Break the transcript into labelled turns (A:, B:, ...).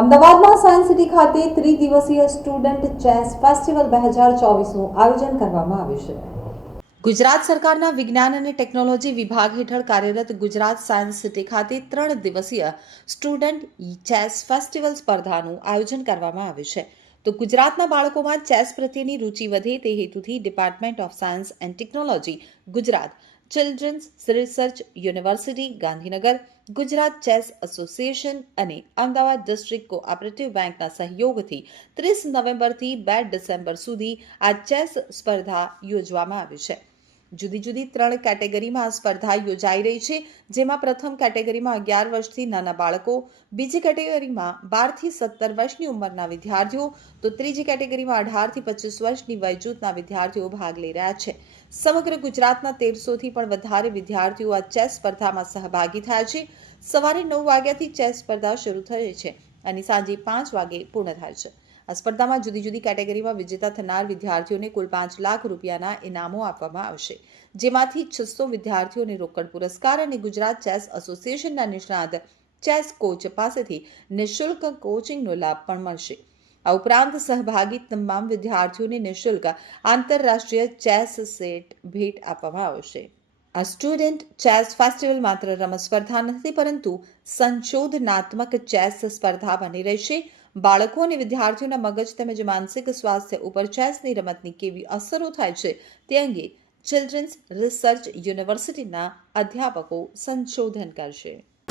A: અમદાવાદમાં science city ખાતે ત્રિદિવસીય સ્ટુડન્ટ ચેસ ફેસ્ટિવલ બે હજાર ચોવીસનું આયોજન કરવામાં આવ્યું છે. ગુજરાત સરકારના વિજ્ઞાન અને ટેકનોલોજી વિભાગ હેઠળ કાર્યરત ગુજરાત સાયન્સ સિટી ખાતે ત્રણ દિવસીય સ્ટુડન્ટ ચેસ ફેસ્ટિવલ સ્પર્ધાનું આયોજન કરવામાં આવ્યું છે. તો ગુજરાતના બાળકોમાં ચેસ પ્રત્યેની રુચિ વધે તે હેતુથી department of science and technology Gujarat children's research university Gandhinagar Gujarat chess association અને અમદાવાદ ડિસ્ટ્રિક્ટ કોઓપરેટિવ બેંકના સહયોગથી ત્રીસ નવેમ્બરથી બે ડિસેમ્બર સુધી આ ચેસ સ્પર્ધા યોજવામાં આવી છે. જુદી જુદી ત્રણ કેટેગરીમાં સ્પર્ધા યોજાઈ રહી છે, જેમાં પ્રથમ કેટેગરીમાં અગિયાર વર્ષથી નાના બાળકો, બીજી કેટેગરીમાં બારથી સત્તર વર્ષની ઉંમરના વિદ્યાર્થીઓ, તો ત્રીજી કેટેગરીમાં અઢારથી પચીસ વર્ષની વયજૂથના વિદ્યાર્થીઓ ભાગ લઈ રહ્યા છે. સમગ્ર ગુજરાતના તેરસોથી પણ વધારે વિદ્યાર્થીઓ આ ચેસ સ્પર્ધામાં સહભાગી થયા છે. સવારે નવ વાગ્યાથી ચેસ સ્પર્ધા શરૂ થઈ છે અને સાંજે પાંચ વાગે પૂર્ણ થાય છે. આ સ્પર્ધામાં જુદી જુદી કેટેગરીમાં વિજેતા થનાર વિદ્યાર્થીઓને કુલ પાંચ લાખ રૂપિયાના ઇનામો આપવામાં આવશે. જેમાંથી છસો વિદ્યાર્થીઓને રોકડ પુરસ્કાર અને ગુજરાત ચેસ એસોસિએશનના નિષ્ણાત ચેસ કોચ પાસેથી નિઃશુલ્ક કોચિંગનો લાભ પણ મળશે. આ ઉપરાંત સહભાગી તમામ વિદ્યાર્થીઓને નિઃશુલ્ક આંતરરાષ્ટ્રીય ચેસ સેટ ભેટ આપવામાં આવશે. આ સ્ટુડન્ટ ચેસ ફેસ્ટિવલ માત્ર રમત સ્પર્ધા નથી, પરંતુ સંશોધનાત્મક ચેસ સ્પર્ધા બની રહેશે. બાળકો અને વિદ્યાર્થીઓના મગજ તેમજ માનસિક સ્વાસ્થ્ય ઉપર ચેસની રમતની કેવી અસરો થાય છે તે અંગે ચિલ્ડ્રન્સ રિસર્ચ યુનિવર્સિટીના અધ્યાપકો સંશોધન કરશે.